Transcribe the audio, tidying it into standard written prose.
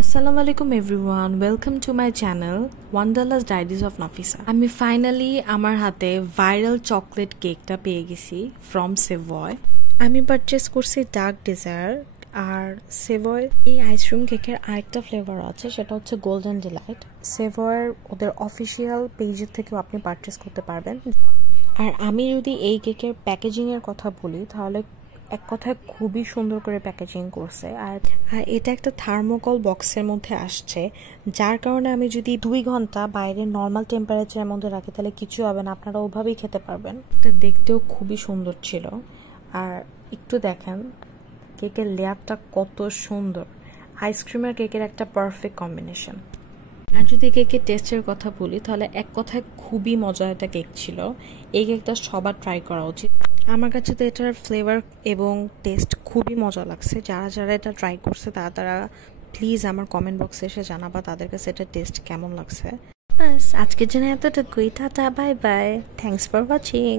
আসসালামু আলাইকুম everyone, welcome to my channel wanderlust diaries of Nafisa. আমি ফাইনালি আমার হাতে ভাইরাল চকলেট কেকটা পেয়ে গেছি ফ্রম সেভয়। আমি পারচেস করছি ডার্ক ডিজায়ার আর সেভয়। এই আইসক্রিম কেকের আরেকটা ফ্লেভার আছে, সেটা হচ্ছে গোল্ডেন ডিলাইট। সেভয়ের ওদের অফিসিয়াল পেজের থেকেও আপনি পারচেস করতে পারবেন। আর আমি যদি এই কেকের প্যাকেজিংয়ের কথা বলি তাহলে এক কথায় খুবই সুন্দর করে প্যাকেজিং করছে। আর এটা একটা থার্মোকল বক্সের মধ্যে আসছে, যার কারণে আমি যদি 2 ঘন্টা বাইরে নর্মাল টেম্পারেচারের মধ্যে রাখি তাহলে কিছু হবে না, আপনারা ওভাবেই খেতে পারবেন। এটা দেখতেও খুবই সুন্দর ছিল। আর একটু দেখেন কেকের লেয়ারটা কত সুন্দর, আইসক্রিমের কেকের একটা পারফেক্ট কম্বিনেশন। আর যদি কেকের টেস্টের কথা বলি তাহলে এক কথায় খুবই মজার একটা কেক ছিল। এই কেকটা সবার ট্রাই করা উচিত। আমার কাছে তো এটার ফ্লেভার এবং টেস্ট খুবই মজা লাগছে। যারা যারা এটা ট্রাই করছে তারা প্লিজ আমার কমেন্ট বক্সে এসে জানাবা তাদের কাছে এটার টেস্ট কেমন লাগছে। ব্যাস আজকের জন্য এতটুকুই, tata, bye bye, thanks for watching.